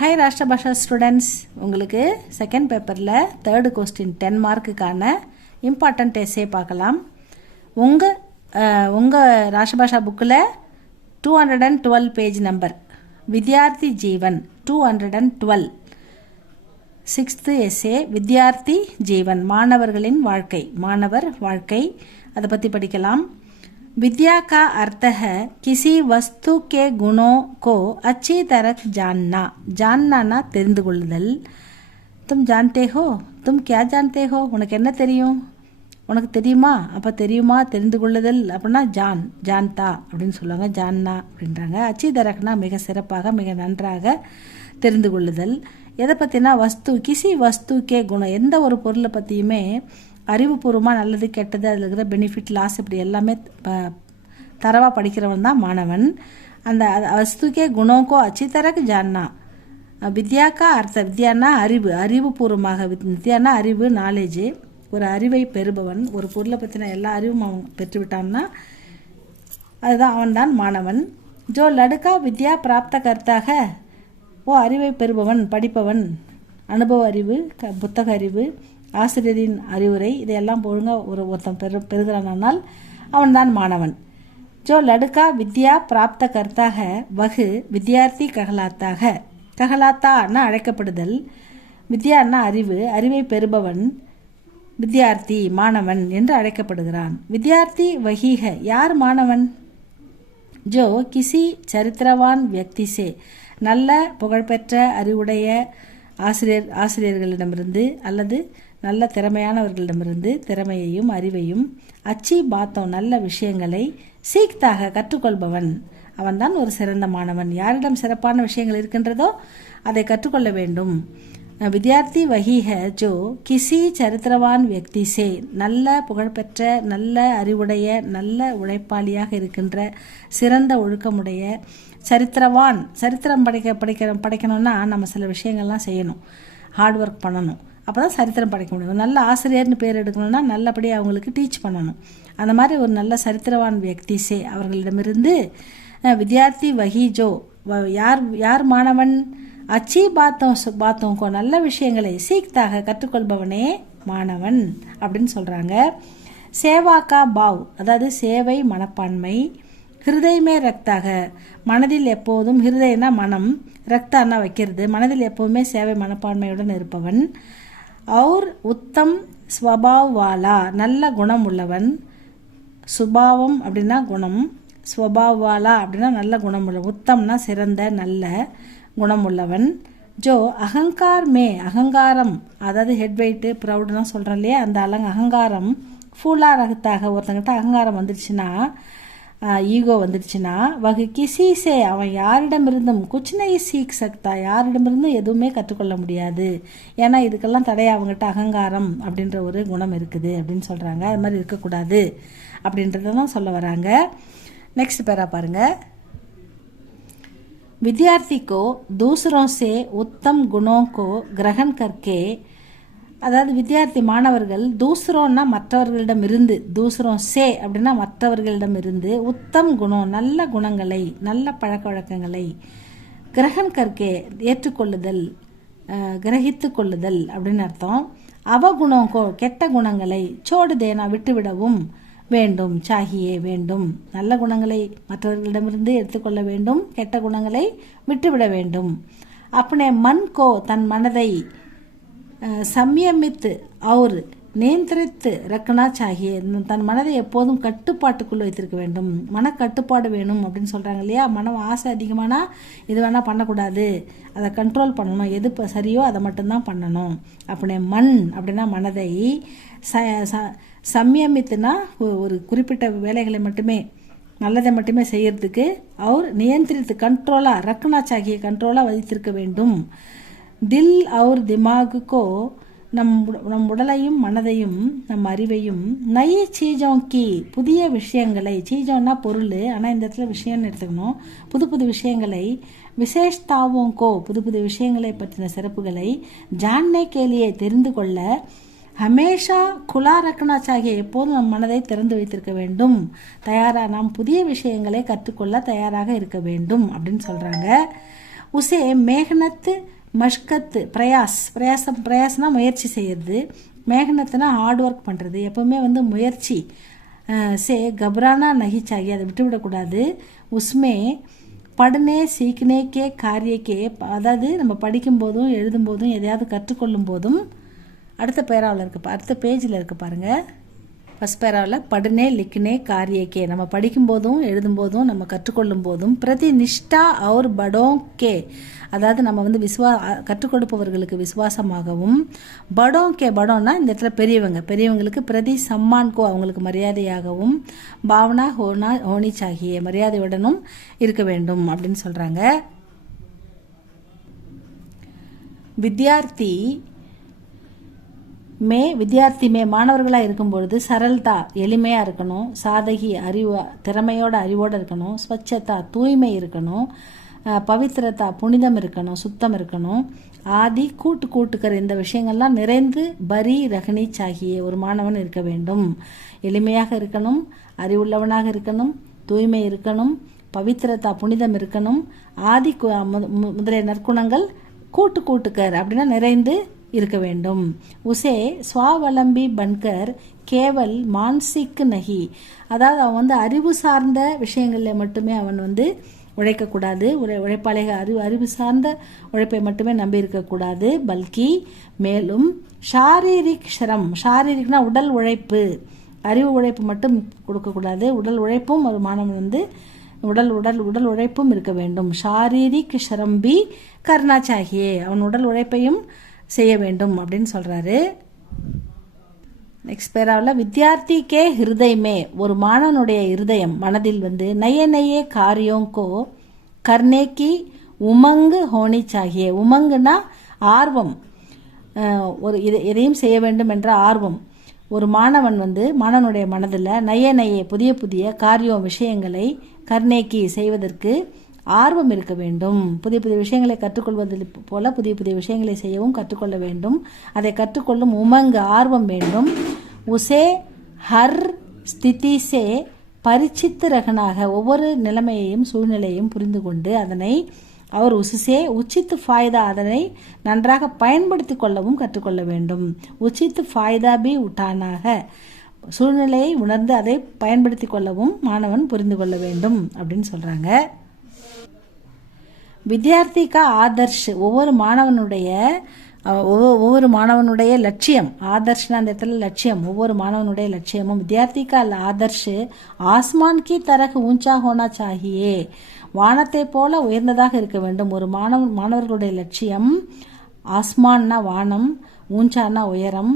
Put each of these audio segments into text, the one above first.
High ராஷ்டிரபாஷா students, உங்களுக்கு second பேப்பரில் third question 10 மார்க்குக்கான important essay பார்க்கலாம். உங்கள் ராஷ்டிரபாஷா புக்கில் 212 பேஜ் நம்பர் வித்யார்த்தி ஜீவன் 212 6th எஸ்ஸே வித்யார்த்தி ஜீவன் மாணவர்களின் வாழ்க்கை, மாணவர் வாழ்க்கை, அதை பற்றி படிக்கலாம். विद्या का अर्थ है किसी वस्तु के गुणों को अच्छी तरह जानना. जानना ना தெரிந்து கொள்ளுதல். तुम जानते हो, तुम क्या जानते हो, உனக்கு என்ன தெரியும், உனக்கு தெரியுமா, அப்போ தெரியுமா தெரிந்து கொள்ளுதல் அப்படின்னா ஜான்தா அப்படின்னு சொல்லுவாங்க, ஜான்னா அப்படின்றாங்க. அச்சி தரக்னா மிக சிறப்பாக மிக நன்றாக தெரிந்து கொள்ளுதல். எதை பற்றினா கிசி வஸ்துக்கே குணம், எந்த ஒரு பொருளை பற்றியுமே அறிவுபூர்வமாக நல்லது கெட்டது அதில் இருக்கிற பெனிஃபிட் லாஸ் இப்படி எல்லாமே தரவாக படிக்கிறவன் தான் மாணவன். அந்த வஸ்துக்கே குணோக்கோ அச்சி தரக்கு ஜான்னா. வித்யாக்கா அர்த்த, வித்யானா அறிவு, அறிவுபூர்வமாக, வித்யானா அறிவு, நாலேஜு, ஒரு அறிவை பெறுபவன். ஒரு பொருளை பற்றின எல்லா அறிவும் அவன் பெற்றுவிட்டான்னா அதுதான் அவன்தான் மாணவன். ஜோ லடுக்கா வித்யா பிராப்த கர்த்தாக, அறிவை பெறுபவன், படிப்பவன், அனுபவ அறிவு, புத்தக அறிவு, ஆசிரியரின் அறிவுரை, இதையெல்லாம் ஒழுங்காக ஒருத்தன் பெறுகிறானால் அவன்தான் மாணவன். ஜோ லடுக்கா வித்யா பிராப்த கர்த்தாக வகு வித்யார்த்தி ககலாத்தான்னா அழைக்கப்படுதல். வித்யான்னா அறிவு, அறிவை பெறுபவன் வித்யார்த்தி மாணவன் என்று அழைக்கப்படுகிறான். வித்யார்த்தி வகீக யார் மாணவன்? ஜோ கிசி சரித்திரவான் வியக்திசே நல்ல புகழ்பெற்ற அறிவுடைய ஆசிரியர்களிடமிருந்து அல்லது நல்ல திறமையானவர்களிடமிருந்து திறமையையும் அறிவையும் அச்சி பாத்தம் நல்ல விஷயங்களை சீக்தாக கற்றுக்கொள்பவன் அவன்தான் ஒரு சிறந்த மாணவன். யாரிடம் சிறப்பான விஷயங்கள் இருக்கின்றதோ அதை கற்றுக்கொள்ள வேண்டும். வித்யார்த்தி வகீக ஜோ கிசி சரித்திரவான் வியக்திசே நல்ல புகழ்பெற்ற நல்ல அறிவுடைய நல்ல உழைப்பாளியாக இருக்கின்ற சிறந்த ஒழுக்கமுடைய சரித்திரவான். சரித்திரம் படைக்கணும்னா நம்ம சில விஷயங்கள்லாம் செய்யணும், ஹார்ட் ஒர்க் பண்ணணும், அப்போ தான் சரித்திரம் படைக்க முடியும். நல்ல ஆசிரியர்னு பேர் எடுக்கணும்னா நல்லபடியாக அவங்களுக்கு டீச் பண்ணணும். அந்த மாதிரி ஒரு நல்ல சரித்திரவான் வியக்திசே அவர்களிடமிருந்து வித்யார்த்தி வகீஜோ யார் மாணவன்? அச்சி பாத்தோங்கோ நல்ல விஷயங்களை சீக்தாக கற்றுக்கொள்பவனே மாணவன் அப்படின்னு சொல்கிறாங்க. சேவாக்கா பாவ் அதாவது சேவை மனப்பான்மை. ஹிருதயமே ரக்தாக மனதில் எப்போதும், ஹிருதயனா மனம், ரக்தானா வைக்கிறது, மனதில் எப்போதுமே சேவை மனப்பான்மையுடன் இருப்பவன். और உத்தம் ஸ்வபாவ்வாலா நல்ல குணம் உள்ளவன். சுபாவம் அப்படின்னா குணம், ஸ்வபாவ்வாலா அப்படின்னா நல்ல குணம் உள்ளவன். உத்தம்னா சிறந்த நல்ல குணம் உள்ளவன். ஜோ அகங்கார் அகங்காரம் அதாவது ஹெட் வெயிட்டு ப்ரௌடுனா சொல்கிறோம் இல்லையா, அந்த அகங்காரம் ஃபூலா ரகத்தாக ஒருத்தங்கிட்ட அகங்காரம் வந்துடுச்சுன்னா, ஈகோ வந்துடுச்சுன்னா, வகு கிசிசே அவன் யாரிடமிருந்தும் குச்சினை சீக் சக்தா யாரிடமிருந்தும் எதுவுமே கற்றுக்கொள்ள முடியாது. ஏன்னா இதுக்கெல்லாம் தடையா அவங்ககிட்ட அகங்காரம் அப்படின்ற ஒரு குணம் இருக்குது அப்படின்னு சொல்கிறாங்க. அது மாதிரி இருக்கக்கூடாது அப்படின்றத தான் சொல்ல வராங்க. நெக்ஸ்ட் பேரா பாருங்க. विद्यार्थी को दूसरों से उत्तम गुणों को ग्रहण करके, அதாவது வித்யார்த்தி மாணவர்கள் தூசரோன்னா மற்றவர்களிடம் இருந்து, தூசரோம் சே அப்படின்னா மற்றவர்களிடம் இருந்து, உத்தம் குணம் நல்ல குணங்களை நல்ல பழக்க வழக்கங்களை, கிரகன் கற்கே ஏற்றுக்கொள்ளுதல் கிரகித்து கொள்ளுதல் அப்படின்னு அர்த்தம். அவகுணோங்கோ கெட்ட குணங்களை, சோடு தேனா விட்டுவிடவும் வேண்டும், சாகியே வேண்டும். நல்ல குணங்களை மற்றவர்களிடமிருந்து எடுத்துக்கொள்ள வேண்டும், கெட்ட குணங்களை விட்டுவிட வேண்டும். அப்பனே மன்கோ தன் மனதை சம்யமித்து அவர் நியந்திரித்து ரக்கனா சாகியே தன் மனதை எப்போதும் கட்டுப்பாட்டுக்குள் வைத்திருக்க வேண்டும். மனக்கட்டுப்பாடு வேணும் அப்படின்னு சொல்கிறாங்க இல்லையா. மனம் ஆசை அதிகமானா இது வேணால் பண்ணக்கூடாது, அதை கண்ட்ரோல் பண்ணணும், எது சரியோ அதை மட்டும்தான் பண்ணணும். அப்படியே அப்படின்னா மனதை சம்யமித்துனா ஒரு குறிப்பிட்ட வேலைகளை மட்டுமே நல்லதை மட்டுமே செய்யறதுக்கு அவர் நியந்திரித்து கண்ட்ரோலாக ரக்கனா சாகியை கண்ட்ரோலாக வைத்திருக்க வேண்டும். தில் और दिमाग-को நம் உடலையும் மனதையும் நம் அறிவையும் நை சீஜோங்கி புதிய விஷயங்களை, சீஜோன்னா பொருள் ஆனால் இந்த இடத்துல விஷயம்னு எடுத்துக்கணும், புது புது விஷயங்களை, விசேஷ்தாவோங்கோ புது புது விஷயங்களை பற்றின சிறப்புகளை, ஜான்னை கேலியை தெரிந்து கொள்ள, ஹமேஷா குலா ரக்கனா சாகிய எப்போதும் நம் மனதை திறந்து வைத்திருக்க வேண்டும், நாம் புதிய விஷயங்களை கற்றுக்கொள்ள தயாராக இருக்க வேண்டும் அப்படின்னு சொல்கிறாங்க. உசே மேகனத்து மஷ்கத்து பிரயாசம்னா முயற்சி செய்யறது, மேகனத்துனா ஹார்ட் ஒர்க் பண்ணுறது, எப்போவுமே வந்து முயற்சி. சே கபரானா நகி சாகி, அதை விட்டுவிடக்கூடாது. உஸ்மே படனே சீக்கினே கே காரியக்கே, அதாவது நம்ம படிக்கும்போதும் எழுதும்போதும் எதையாவது கற்றுக்கொள்ளும் போதும், அடுத்த பேஜில் இருக்கு பாருங்கள். ஃபஸ்ட் பேராவில் படனே லிக்னே காரியக்கே, நம்ம படிக்கும்போதும் எழுதும்போதும் நம்ம கற்றுக்கொள்ளும் போதும், பிரதி நிஷ்டா அவர் படோங்கே, அதாவது நம்ம வந்து கற்றுக் கொடுப்பவர்களுக்கு விசுவாசமாகவும், படோன்னா இந்த இடத்துல பெரியவங்களுக்கு பிரதி சம்மான்கோ அவங்களுக்கு மரியாதையாகவும், பாவனா ஹோனி சாகியே மரியாதையுடனும் இருக்க வேண்டும் அப்படின்னு சொல்கிறாங்க. வித்யார்த்தி மாணவர்களாக இருக்கும்பொழுது சரல்தா எளிமையாக இருக்கணும், சாதகி அறிவோடு இருக்கணும், ஸ்வச்சதா தூய்மை இருக்கணும், பவித்ரதா புனிதம் இருக்கணும், சுத்தம் இருக்கணும், ஆதி கூட்டுக்கிற இந்த விஷயங்கள்லாம் நிறைந்து பரி ரகணி சாகியே ஒரு மாணவன் இருக்க வேண்டும். எளிமையாக இருக்கணும், அறிவுள்ளவனாக இருக்கணும், தூய்மை இருக்கணும், பவித்ரதா புனிதம் இருக்கணும், ஆதி முதலிய நற்குணங்கள் கூட்டுக்கர் அப்படின்னா நிறைந்து இருக்க வேண்டும். உசே ஸ்வாவலம்பி பன்கர் கேவல் மான்சிக் நகி, அதாவது அவன் வந்து அறிவு சார்ந்த விஷயங்களில் மட்டுமே அவன் வந்து உழைக்கக்கூடாது, அறிவு சார்ந்த உழைப்பை மட்டுமே நம்பி இருக்கக்கூடாது. பல்கி மேலும் ஷாரீரிக்னா உடல் உழைப்பு, அறிவு உழைப்பு மட்டும் கொடுக்கக்கூடாது, உடல் உழைப்பும் ஒரு மாணவன் வந்து உடல் உழைப்பும் இருக்க வேண்டும். ஷாரீரிக் ஷரம்பி கர்ணா சாகியே, அவன் உடல் உழைப்பையும் செய்ய வேண்டும் அப்படின்னு சொல்றாரு. நெக்ஸ்ட் பேராவில் வித்யார்த்தி கே ஹிருதயமே, ஒரு மாணவனுடைய இருதயம் மனதில் வந்து நயே காரியோங்கோ கர்னேக்கி உமங்கு ஹோனி சாகியே, உமங்குனா ஆர்வம், ஒரு எதையும் செய்ய வேண்டும் என்ற ஆர்வம். ஒரு மாணவனுடைய மனதில் நயே புதிய காரியம் விஷயங்களை கர்னேக்கி செய்வதற்கு ஆர்வம் இருக்க வேண்டும். புதிய விஷயங்களை கற்றுக்கொள்வது போல புதிய விஷயங்களை செய்யவும் கற்றுக்கொள்ள வேண்டும். அதை கற்றுக்கொள்ளும் உமங்கு ஆர்வம் வேண்டும். உசே ஹர் ஸ்திதி சே பரிச்சித்து ரகனாக, ஒவ்வொரு நிலைமையையும் சூழ்நிலையையும் புரிந்து கொண்டு அதனை அவர் உசிசே உச்சித்து ஃபாய்தா, அதனை நன்றாக பயன்படுத்தி கொள்ளவும் கற்றுக்கொள்ள வேண்டும். உச்சித்து ஃபாய்தா பி உட்டானாக, சூழ்நிலையை உணர்ந்து அதை பயன்படுத்தி கொள்ளவும் மாணவன் புரிந்து கொள்ள வேண்டும் அப்படின்னு சொல்றாங்க. வித்யார்த்திகா ஆதர்ஷ், ஒவ்வொரு மாணவனுடைய லட்சியம், ஆதர்ஷ்னா அந்த இடத்துல லட்சியம், ஒவ்வொரு மாணவனுடைய லட்சியமும் வித்யார்த்திகா ஆதர்ஷ் ஆஸ்மான் கி தரக் ஊஞ்சா ஹோனா சாகியே, வானத்தை போல உயர்ந்ததாக இருக்க வேண்டும். ஒரு மாணவர்களுடைய லட்சியம் ஆஸ்மான்னா வானம், ஊஞ்சான்னா உயரம்,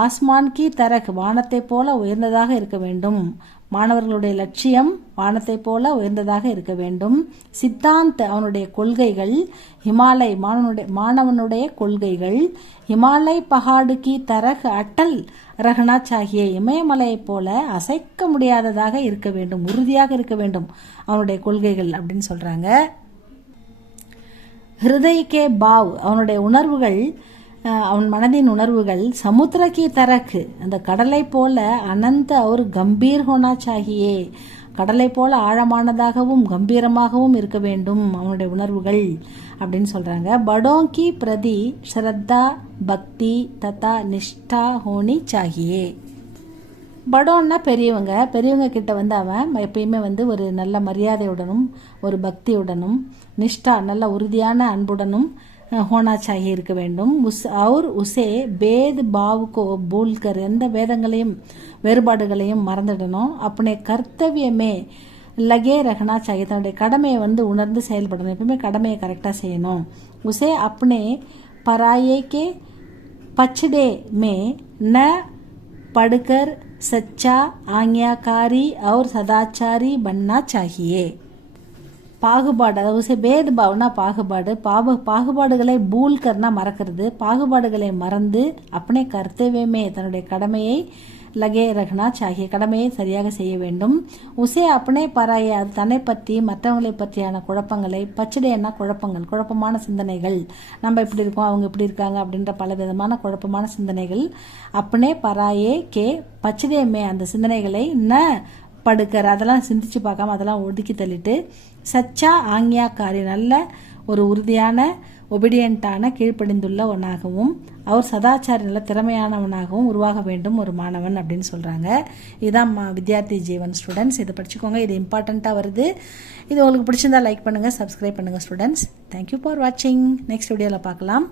ஆஸ்மான் கி தரக் வானத்தை போல உயர்ந்ததாக இருக்க வேண்டும். மாணவர்களுடைய லட்சியம் வானத்தை போல உயர்ந்ததாக இருக்க வேண்டும். சித்தாந்த் அவனுடைய கொள்கைகள், ஹிமாலய் மாணவனுடைய கொள்கைகள், ஹிமாலய் பஹாடு கி தரக் அட்டல் ரஹனா சாகியே, இமயமலையை போல அசைக்க முடியாததாக இருக்க வேண்டும், உறுதியாக இருக்க வேண்டும் அவனுடைய கொள்கைகள் அப்படின்னு சொல்றாங்க. ஹிருதய்கே பாவ், அவனுடைய உணர்வுகள், அவன் மனதின் உணர்வுகள் சமுத்திரக்கி தரக்கு, அந்த கடலை போல அனந்த ஒரு கம்பீர் ஹோனா சாகியே, கடலை போல ஆழமானதாகவும் கம்பீரமாகவும் இருக்க வேண்டும் அவனுடைய உணர்வுகள் அப்படின்னு சொல்றாங்க. படோங்கி பிரதி ஸ்ரத்தா பக்தி ததா நிஷ்டா ஹோனி சாகியே, படோன்னா பெரியவங்க கிட்ட வந்து அவன் எப்பயுமே வந்து ஒரு நல்ல மரியாதையுடனும் ஒரு பக்தியுடனும், நிஷ்டா நல்ல உறுதியான அன்புடனும் ஹோனா சாகி இருக்க வேண்டும். உசே பேத் பாவுக்கோ பூல்கர், எந்த வேறுபாடுகளையும் மறந்துடணும். அப்பனே கர்த்தவியமே லகே ரகனா சாகி, தன்னுடைய கடமையை வந்து உணர்ந்து செயல்படணும், எப்பவுமே கடமையை கரெக்டாக செய்யணும். உசே அப்பனே பராயே கே பச்சடே மே ந படுகர் சச்சா ஆக்ஞாகாரி और சதாச்சாரி பன்னா சாகியே, பாகுபாடு, அதாவது பேத்பாவ்னா பாகுபாடுகளை பூல்கர்னா மறக்கிறது, பாகுபாடுகளை மறந்து அப்பனே கர்த்தவியமே தன்னுடைய கடமையை லகே ரகனா சாகிய கடமையை சரியாக செய்ய வேண்டும். உசே அப்பனே பராய, அது தன்னை பற்றி மற்றவங்களை பற்றியான குழப்பங்களை, பச்சடைன்னா குழப்பமான சிந்தனைகள், நம்ம இப்படி இருக்கோம் அவங்க இப்படி இருக்காங்க அப்படின்ற பல விதமான குழப்பமான சிந்தனைகள், அப்பனே பராயே கே பச்சடையமே அந்த சிந்தனைகளை ந படுக்கர் அதெல்லாம் சிந்திச்சு பார்க்காம அதெல்லாம் ஒதுக்கி தள்ளிட்டு, சச்சா ஆக்ஞாக்காரி நல்ல ஒரு உறுதியான ஒபீடியண்ட்டான கீழ்ப்படிந்துள்ளவனாகவும் அவர் சதாச்சார நல்ல திறமையானவனாகவும் உருவாக வேண்டும் ஒரு மாணவன் அப்படின்னு சொல்கிறாங்க. இதுதான் வித்யார்த்தி ஜீவன் ஸ்டூடெண்ட்ஸ். இதை படிச்சுக்கோங்க, இது இம்பார்ட்டண்ட்டாக வருது. இது உங்களுக்கு பிடிச்சிருந்தா லைக் பண்ணுங்கள், சப்ஸ்கிரைப் பண்ணுங்கள் ஸ்டூடெண்ட்ஸ். தேங்க்யூ ஃபார் வாட்சிங். நெக்ஸ்ட் வீடியோவில் பார்க்கலாம்.